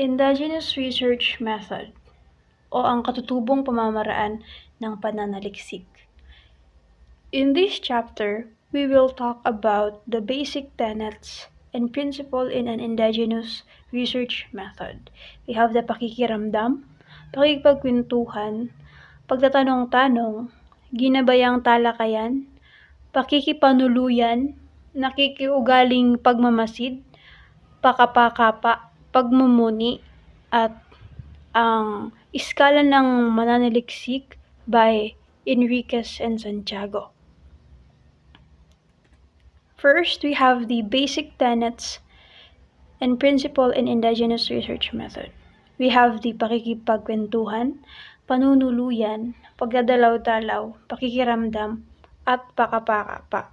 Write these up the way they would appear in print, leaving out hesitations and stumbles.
Endogenous research method o ang katutubong pamamaraan ng pananaliksik. In this chapter, we will talk about the basic tenets and principle in an endogenous research method. We have the pakikiramdam, pakikipagkwentuhan, pagtatanong-tanong, ginabayang talakayan, pakikipanuluyan, nakikiugaling pagmamasid, pakapakapa, pagmumuni, at ang iskala ng mananaliksik by Enriquez and Santiago. First, we have the basic tenets and principle in endogenous research method. We have the pakikipagkwentuhan, panunuluyan, pagdadalaw-dalaw, pakikiramdam, at pakapakapa.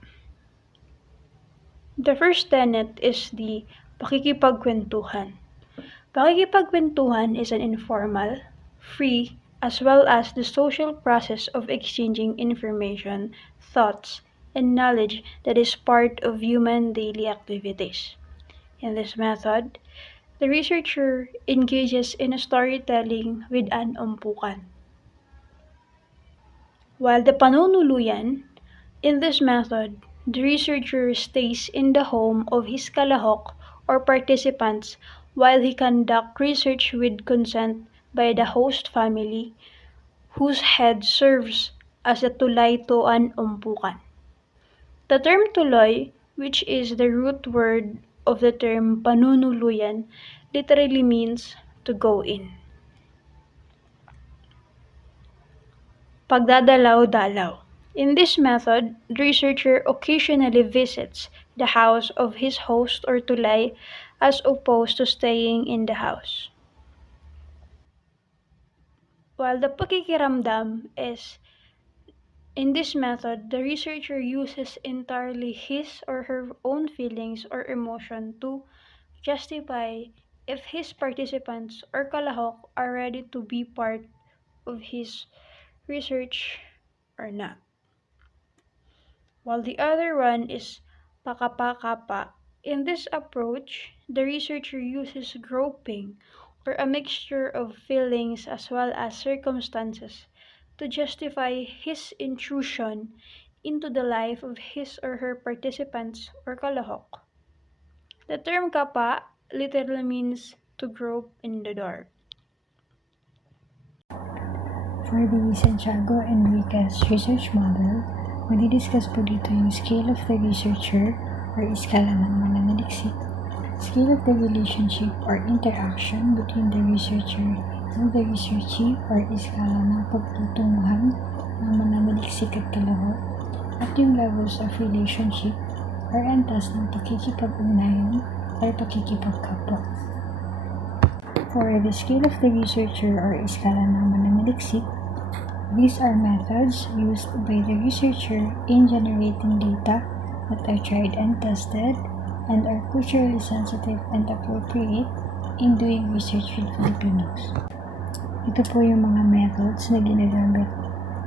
The first tenet is the pakikipagkwentuhan. Pakikipagkwentuhan is an informal, free, as well as the social process of exchanging information, thoughts, and knowledge that is part of human daily activities. In this method, the researcher engages in a storytelling with an umpukan. While the panunuluyan, in this method, the researcher stays in the home of his kalahok or participants while he conducts research with consent by the host family, whose head serves as a tulay to an umpukan. The term tuloy, which is the root word of the term panunuluyan, literally means to go in. Pagdadalaw-dalaw. In this method, the researcher occasionally visits the house of his host or tulay as opposed to staying in the house. While the pakikiramdam is, in this method, the researcher uses entirely his or her own feelings or emotion to justify if his participants or kalahok are ready to be part of his research or not. While the other one is pakapakapa. In this approach, the researcher uses groping or a mixture of feelings as well as circumstances to justify his intrusion into the life of his or her participants or kalahok. The term kapa literally means to grope in the dark. For the Santiago Enriquez research model, magdi-discuss po dito yung scale of the researcher or iskala ng mananaliksik, scale of the relationship or interaction between the researcher and the researchee or iskala ng pagtutunguhan ng mananaliksik at kalahok, at yung levels of relationship or antas ng pakikipag-ugnayan or pakikipagkapwa. For the scale of the researcher or iskala ng mananaliksik, these are methods used by the researcher in generating data that are tried and tested and are culturally sensitive and appropriate in doing research with Filipinos. Ito po yung mga methods na ginagamit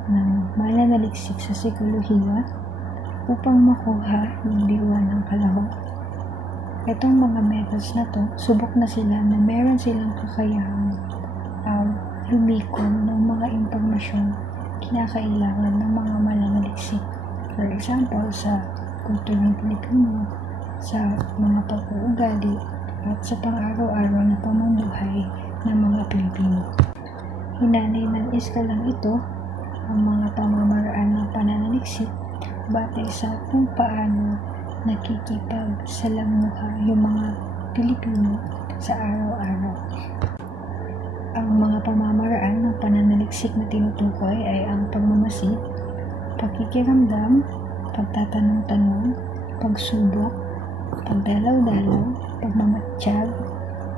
ng mananaliksik sa psikolohiya upang makuha yung diwa ng kalahok. Itong mga methods na to, subok na sila na meron silang kakayahang lumikom ng mga impormasyon kinakailangan ng mga mananaliksik. For example, sa kulturang Pilipino, sa mga pag-uugali, at sa pang-araw-araw na pamumuhay ng mga Pilipino. Hinanay ng iskalang ito ang mga pamamaraan ng pananaliksik batay sa kung paano nakikipagsalamuha yung mga Pilipino sa araw-araw. Ang mga pamamaraan ng pananaliksik na tinutukoy ay ang pagmamasid, pakikiramdam, pagtatanong-tanong, pagsubok, pagdalaw-dalaw, pagmamatsyag,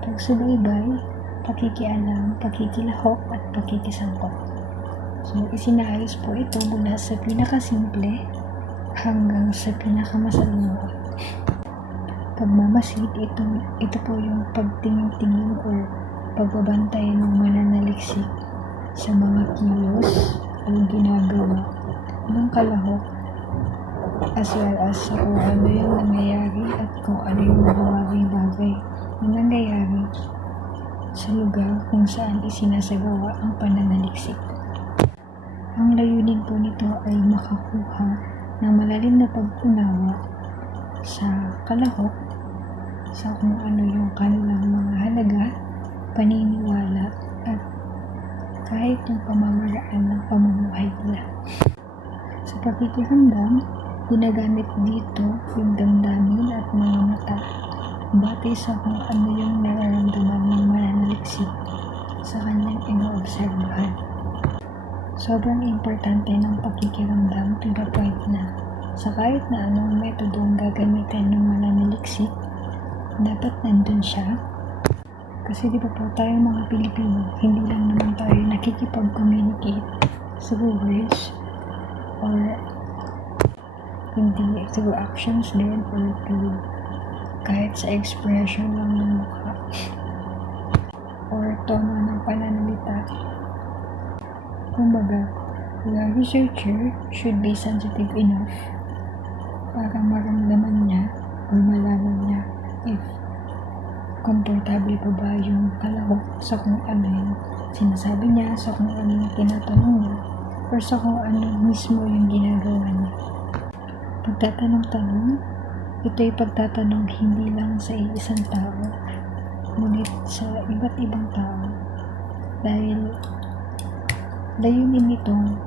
pagsubaybay, pakikialam, pakikilahok, at pakikisangkot. So, isinaayos po ito mula sa pinakasimple hanggang sa pinakamasalunod. Pagmamasid, ito po yung pagtingin-tingin or pagbabantay ng mananaliksik sa mga kilos o ginagawa ng kalahok as well as sa kung ano yung nangyayari at kung ano yung mga bagay na nangyayari sa lugar kung saan isinasagawa ang pananaliksik. Ang layunin po nito ay makakuha ng malalim na pag-unawa sa kalahok sa kung ano yung kanilang mga halaga, paniniwala, at kahit yung pamamaraan ng pamumuhay nila. Sa pakikiramdam, ginagamit dito yung damdamin at mga mata batay sa kung ano yung nararamdaman ng mananaliksik sa kanyang inoobserbahan. Sobrang importante ng pakikiramdam to the point na sa kahit na anong metodong gagamitin ng mananaliksik, dapat nandun siya. Kasi di ba po tayong mga Pilipino, hindi lang naman tayo nakikipag-communicate through words or hindi through actions din or through kahit sa expression lang ng mukha or tono ng pananalita. Kumbaga, the researcher should be sensitive enough para maramdaman niya or malaman niya if komportable pa ba yung kalahok sa kung ano yung sinasabi niya, sa kung ano yung tinatanong niya, or sa kung ano mismo yung ginagawa niya. Pagtatanong-tanong, ito'y pagtatanong hindi lang sa isang tao, ngunit sa iba't ibang tao, dahil layunin nitong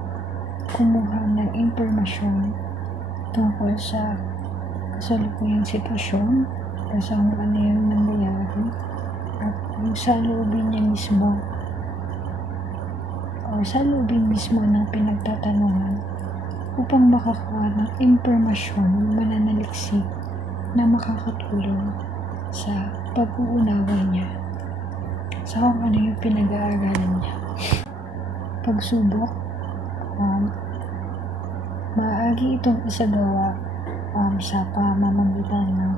kumuha ng impormasyon tungkol sa kasalukuyang sitwasyon o sa kung ano yung nangyayari at yung sa loobin niya mismo o sa loobin mismo ng pinagtatanungan upang makakuha ng impormasyon ng mananaliksik na makakatulong sa pag-uunawa niya sa kung ano yung pinag-aaralan niya. Pagsubok, maaari itong isagawa sa pamamagitan ng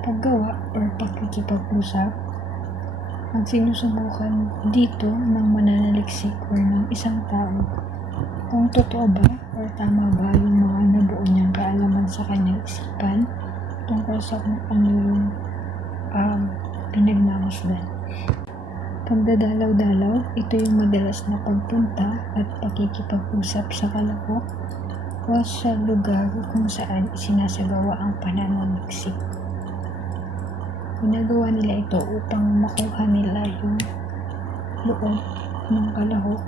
paggawa or pakikipag-usap. Ang sinusubukan dito ng mananaliksik or ng isang tao kung totoo ba or tama ba yung mga nabuo niyang kaalaman sa kanyang isipan tungkol sa kung ano yung pinagmamasdan. Pagdadalaw-dalaw, ito yung madalas na pagpunta at pakikipag-usap sa kalahok o sa lugar kung saan isinasagawa ang pananaliksik. Ginagawa nila ito upang makuha nila yung loob ng kalahok.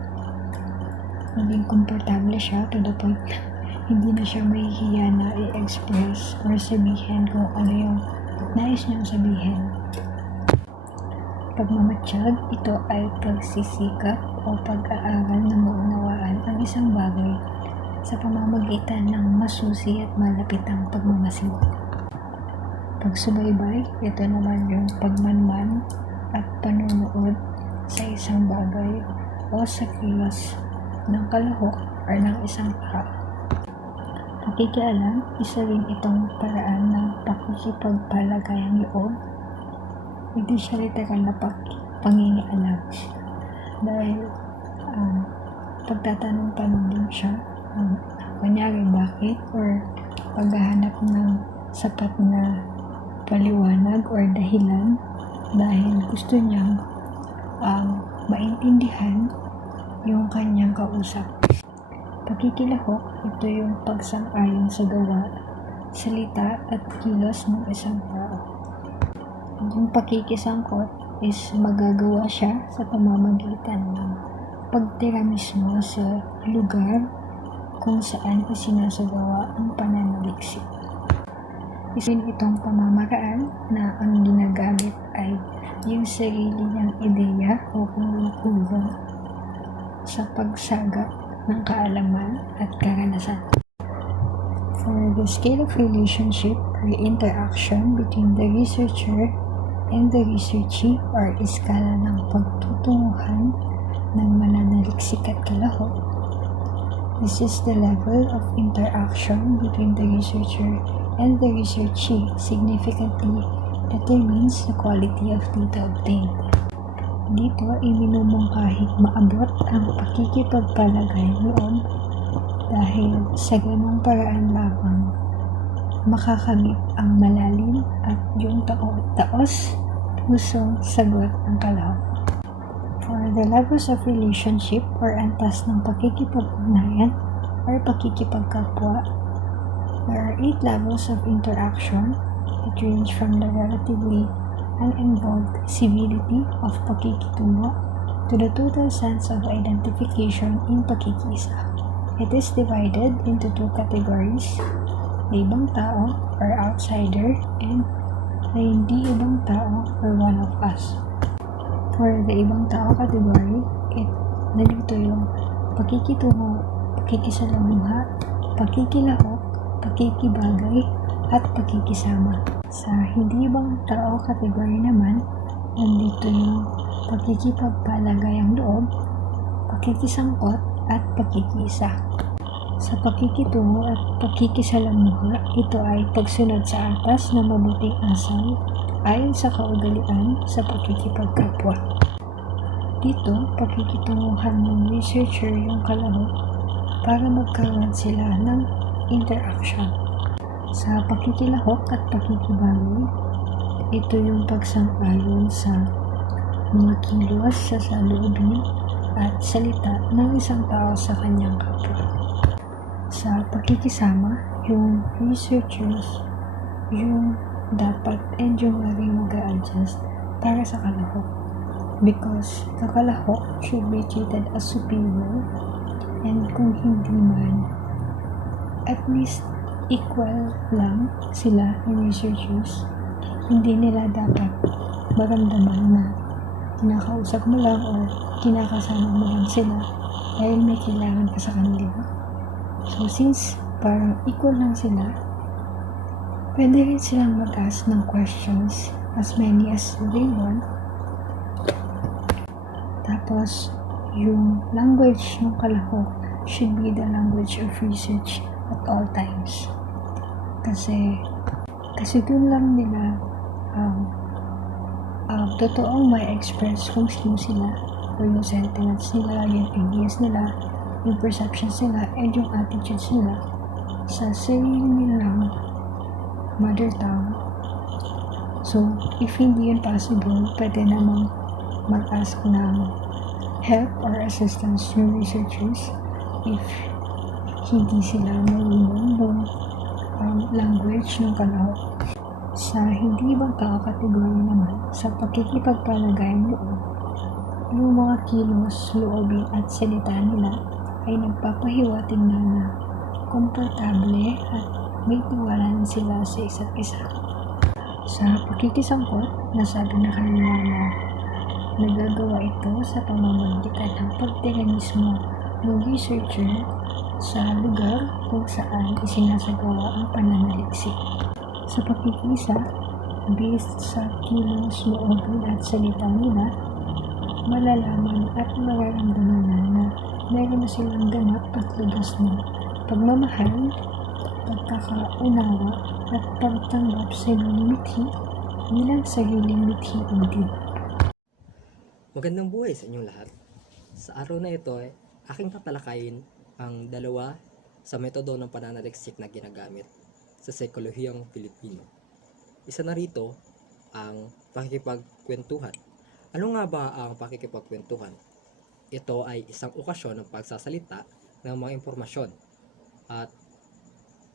Maging komportable siya to the point na hindi na siya mahihiya na i-express or sabihin kung ano yung nais niyang sabihin. Pagmamatsyag, ito ay pagsisikap o pag-aaral na maunawaan ang isang bagay sa pamamagitan ng masusi at malapitang pagmamasid. Pagsubaybay, ito naman yung pagmanman at panunood sa isang bagay o sa kilos ng kalahok or ng isang tao. Pakikialam, isa rin itong paraan ng pakikipagpalagayang loob. Hindi siya literal na pangingialam dahil pagtatanong-tanong din siya kunyari bakit or paghahanap ng sapat na paliwanag or dahilan dahil gusto niyang maintindihan yung kanyang kausap. Pagkikilahok, ito yung pagsang-ayon sa gawa, salita at kilos ng isang tao. Yung pakikisangkot is magagawa siya sa pamamagitan ng pagtira mismo sa lugar kung saan isinasagawa ang pananaliksik. Isin itong pamamaraan na ang ginagamit ay yung sarili niyang ideya o kung sa pagsagap ng kaalaman at karanasan. For the scale of relationship or interaction between the researcher and the researchee or iskala ng pagtutunguhan ng mananaliksik at kalahok. This is the level of interaction between the researcher and the researchee significantly determines the quality of data obtained. Dito, iminumungkahit maabot ang pakikipagpalagayang loob dahil sa ganung paraan lamang makakamit ang malalim at yung taos pusong sagot ng kalahok. The levels of relationship or antas ng pakikipag-ugnayan or pakikipagkapwa. There are 8 levels of interaction. It range from the relatively uninvolved civility of pakikitungo to the total sense of identification in pakikisa. It is divided into 2 categories, the ibang tao or outsider and the hindi ibang tao or one of us. For the ibang tao category, nandito yung pakikitungo, pakikisalamuha, pakikilahok, pakikibagay, at pakikisama. Sa hindi ibang tao category naman, nandito yung pakikipagpalagayang loob, pakikisangkot, at pakikisa. Sa pakikitungo at pakikisalamuha, ito ay pagsunod sa atas na mabuting asal ayon sa kaugalian sa pakikipagkapwa. Dito, pakikitunguhan ng researcher yung kalahok para magkaroon sila ng interaction. Sa pakikilahok at pakikibagay, ito yung pagsang-ayon sa mga kilos sa saloobin at salita ng isang tao sa kanyang kapwa. Sa pakikisama, yung researchers yung dapat and yung laging mag-a-adjust para sa kalahok. Because the kalahok should be treated as superior and kung hindi man, at least equal lang sila ng researchers. Hindi nila dapat maramdaman na kinakausap mo lang o kinakasama mo lang sila dahil may kailangan ka sa kanila. So since parang equal lang sila, pwede rin silang mag-ask ng questions as many as they want. Tapos, yung language ng kalahok should be the language of research at all times. Kasi dun lang nila totoong may express kung sino sila o yung sentiments nila, yung ideas nila, yung perceptions nila, and yung attitudes nila sa sarili nilang mother tongue. So, if hindi yun possible, pwede namang mag-ask ng help or assistance ng researchers if hindi sila marunong ng language ng kalahok. Sa hindi ibang tao kategory naman, sa pakikipagpalagayang loob, yung mga kilos, loobin at salita nila ay nagpapahiwatig na komportable at may tiwala sila sa isa't isa. Sa pakikisangkot, nasabi na kanina na nagagawa ito sa pamamagitan ng pagtiranismo ng researcher sa lugar kung saan isinasagawa ang pananaliksik. Sa pakikisa, based sa kilos, loobin at salita nila, malalaman at mararamdaman na meron na silang ganap at lugas na pagmamahal, pagkakaunawa at pagtanggap sa inyong mithi bilang sariling mithi din. Magandang buhay sa inyong lahat. Sa araw na ito ay aking tatalakayin ang dalawa sa metodo ng pananaliksik na ginagamit sa Sikolohiyang Pilipino. Isa na rito ang pakikipagkwentuhan. Ano nga ba ang pakikipagkwentuhan? Ito ay isang okasyon ng pagsasalita ng mga impormasyon at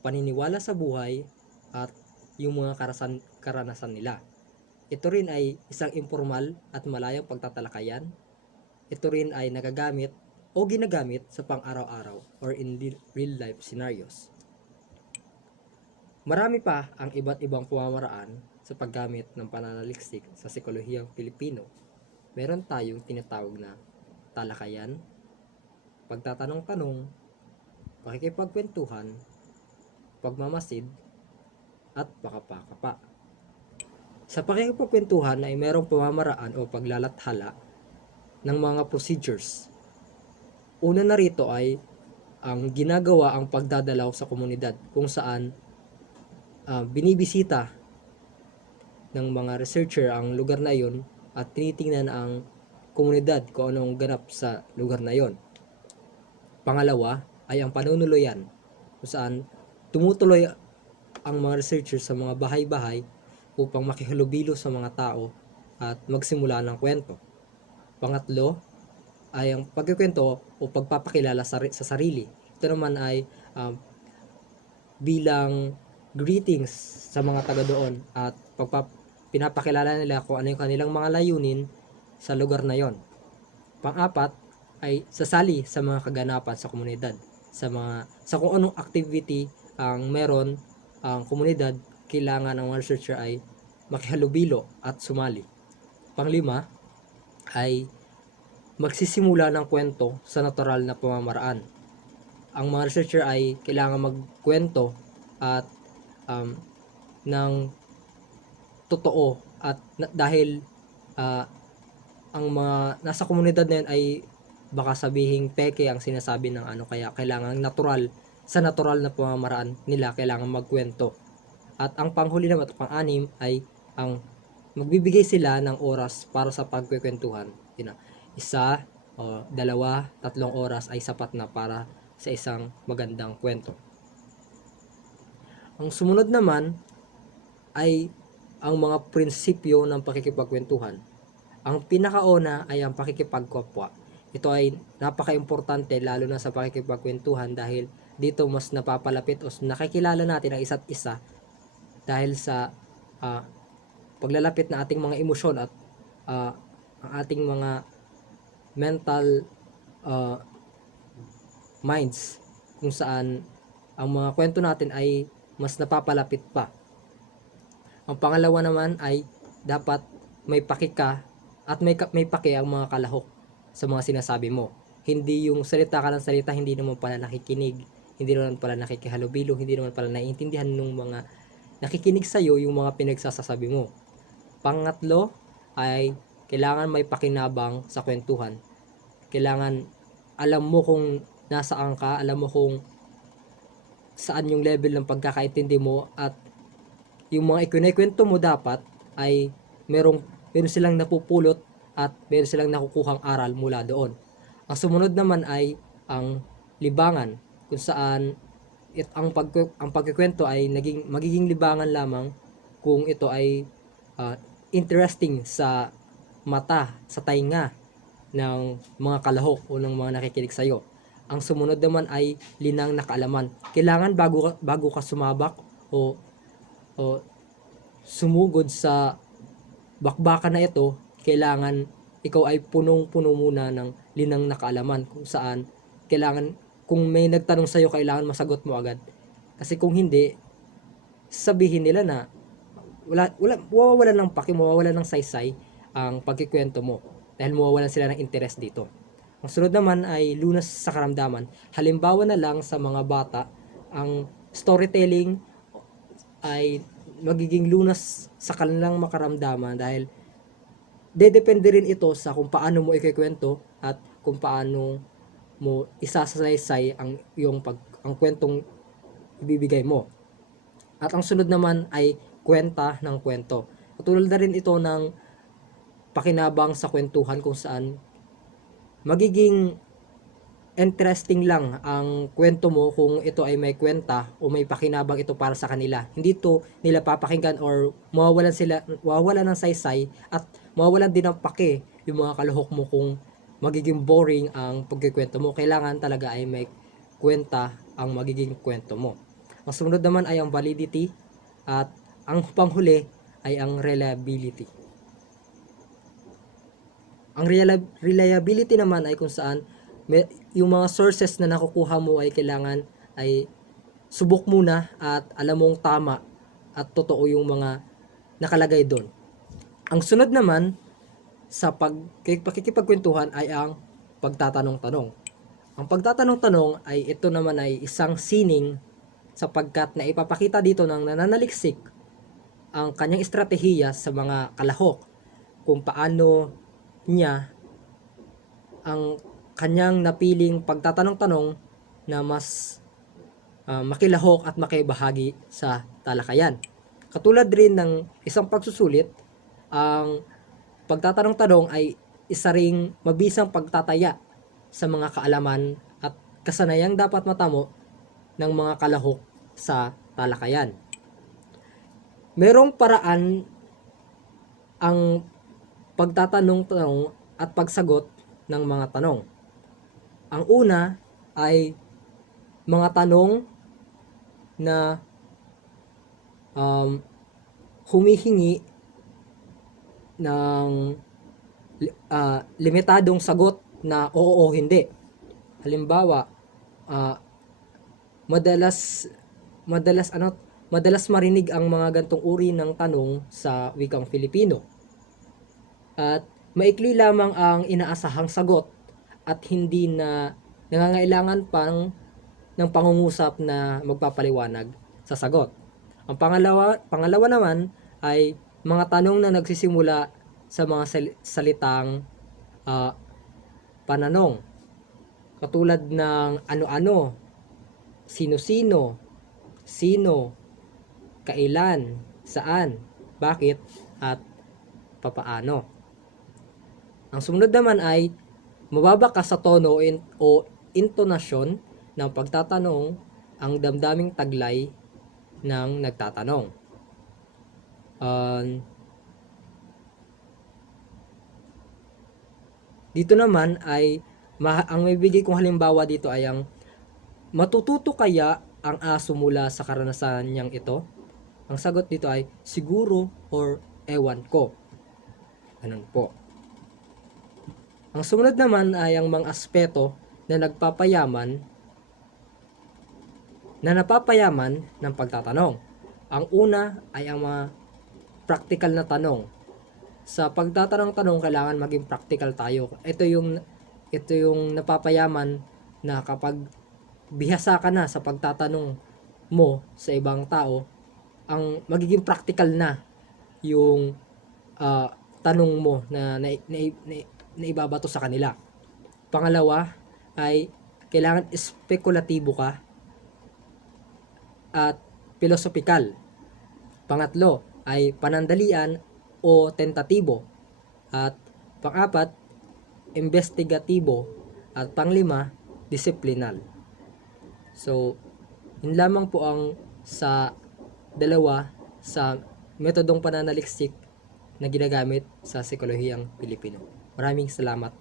paniniwala sa buhay at yung mga karanasan nila. Ito rin ay isang informal at malayang pagtatalakayan. Ito rin ay nagagamit o ginagamit sa pang-araw-araw or in real life scenarios. Marami pa ang iba't ibang pamamaraan sa paggamit ng pananaliksik sa Sikolohiyang Pilipino. Meron tayong tinatawag na talakayan, pagtatanong-tanong, pakikipagkwentuhan, pagmamasid, at pakapakapa. Sa pakikipagkwentuhan ay merong pamamaraan o paglalathala ng mga procedures. Una na rito ay ang ginagawa ang pagdadalaw sa komunidad kung saan binibisita ng mga researcher ang lugar na yon at tinitingnan ang komunidad kung anong ganap sa lugar na yon. Pangalawa ay ang panunuluyan kung saan tumutuloy ang mga researchers sa mga bahay-bahay upang makihalubilo sa mga tao at magsimula ng kwento. Pangatlo ay ang pagkukwento o pagpapakilala sa sarili. Ito naman ay bilang greetings sa mga taga doon at pinapakilala nila kung ano yung kanilang mga layunin sa lugar na yon. Pang-apat ay sasali sa mga kaganapan sa komunidad, sa kung anong activity ang meron ang komunidad. Kailangan ang mga researcher ay makihalubilo at sumali. Panglima ay magsisimula ng kwento sa natural na pamamaraan. Ang mga researcher ay kailangan magkwento at ng totoo at dahil ang mga nasa komunidad na yun ay baka sabihing peke ang sinasabi ng kaya kailangan sa natural na pamamaraan nila kailangan magkwento. At ang panghuli naman at pang-anim ay ang magbibigay sila ng oras para sa pagkukwentuhan. Isa o 2, 3 oras ay sapat na para sa isang magandang kwento. Ang sumunod naman ay ang mga prinsipyo ng pakikipagkwentuhan. Ang pinakauna ay ang pakikipagkapwa. Ito ay napaka-importante lalo na sa pakikipagkwentuhan dahil dito mas napapalapit o nakikilala natin ang isa't isa dahil sa paglalapit na ating mga emosyon at ang ating mga mental minds kung saan ang mga kwento natin ay mas napapalapit pa. Ang pangalawa naman ay dapat may paki ka at may paki ang mga kalahok sa mga sinasabi mo. Hindi yung salita ka ng salita, hindi naman pala nakikinig, hindi naman pala nakikihalubilo, hindi naman pala naiintindihan ng mga nakikinig sa'yo yung mga pinagsasasabi mo. Pangatlo ay kailangan may pakinabang sa kwentuhan. Kailangan alam mo kung nasaan ka, alam mo kung saan yung level ng pagkakaintindi mo at yung mga ikinikwento mo dapat ay meron silang napupulot at meron silang nakukuhang aral mula doon. Ang sumunod naman ay ang libangan kung saan ang pagkikwento ay magiging libangan lamang kung ito ay interesting sa mata, sa tainga ng mga kalahok o ng mga nakikinig sa'yo. Ang sumunod naman ay linang na kaalaman. Kailangan bago ka sumabak o sumugod sa bakbakan na ito, kailangan ikaw ay punong-puno muna ng linang na kaalaman kung saan kailangan kung may nagtanong sa'yo, kailangan masagot mo agad. Kasi kung hindi, sabihin nila na mawawalan ng paki, mawawalan ng saysay ang pagkikwento mo dahil mawawalan sila ng interest dito. Ang sunod naman ay lunas sa karamdaman. Halimbawa na lang sa mga bata, ang storytelling ay magiging lunas sa kanilang makaramdaman dahil dedepende rin ito sa kung paano mo ikikwento at kung paano mo isasaysay ang kwentong ibibigay mo. At ang sunod naman ay kwenta ng kwento. Katulad na rin ito ng pakinabang sa kwentuhan kung saan magiging interesting lang ang kwento mo kung ito ay may kwenta o may pakinabang ito para sa kanila. Hindi to nila papakinggan or mawawalan ng saysay at mawawalan din ng pake yung mga kaluhok mo kung magiging boring ang pagkikwento mo. Kailangan talaga ay may kwenta ang magiging kwento mo. Ang sumunod naman ay ang validity at ang panghuli ay ang reliability. Ang reliability naman ay kung saan yung mga sources na nakukuha mo ay kailangan ay subok muna at alam mong tama at totoo yung mga nakalagay doon. Ang sunod naman sa pakikipagkwentuhan ay ang pagtatanong-tanong. Ang pagtatanong-tanong ay ito naman ay isang sining sapagkat na ipapakita dito ng nananaliksik ang kanyang estratehiya sa mga kalahok kung paano niya ang kanyang napiling pagtatanong-tanong na mas makilahok at makibahagi sa talakayan. Katulad rin ng isang pagsusulit, ang pagtatanong-tanong ay isa ring mabisang pagtataya sa mga kaalaman at kasanayang dapat matamo ng mga kalahok sa talakayan. Merong paraan ang pagtatanong-tanong at pagsagot ng mga tanong. Ang una ay mga tanong na humihingi ng limitadong sagot na oo o hindi. Halimbawa, madalas marinig ang mga gantong uri ng tanong sa wikang Filipino. At maikli lamang ang inaasahang sagot at hindi na nangangailangan pang ng pangungusap na magpapaliwanag sa sagot. Ang pangalawa naman ay mga tanong na nagsisimula sa mga salitang pananong. Katulad ng ano-ano, sino-sino, sino, kailan, saan, bakit, at papaano. Ang sumunod naman ay mababa ka sa tono o intonasyon ng pagtatanong ang damdaming taglay ng nagtatanong. Dito naman ay ang may bigay kong halimbawa dito ay ang matututo kaya ang aso mula sa karanasan niyang ito? Ang sagot dito ay siguro or ewan ko. Ganun po. Ang sumunod naman ay ang mga aspeto na napapayaman ng pagtatanong. Ang una ay ang mga practical na tanong. Sa pagtatanong-tanong, kailangan maging practical tayo. Ito yung napapayaman na kapag bihasa ka na sa pagtatanong mo sa ibang tao, ang magiging practical na yung tanong mo na ibabato sa kanila. Pangalawa ay kailangan espekulatibo ka at pilosopikal. Pangatlo ay panandalian o tentatibo. At pang-apat, investigatibo. At panglima, disiplinal. So, yun lamang po ang sa dalawa sa metodong pananaliksik na ginagamit sa Psikolohiyang Pilipino. Maraming salamat.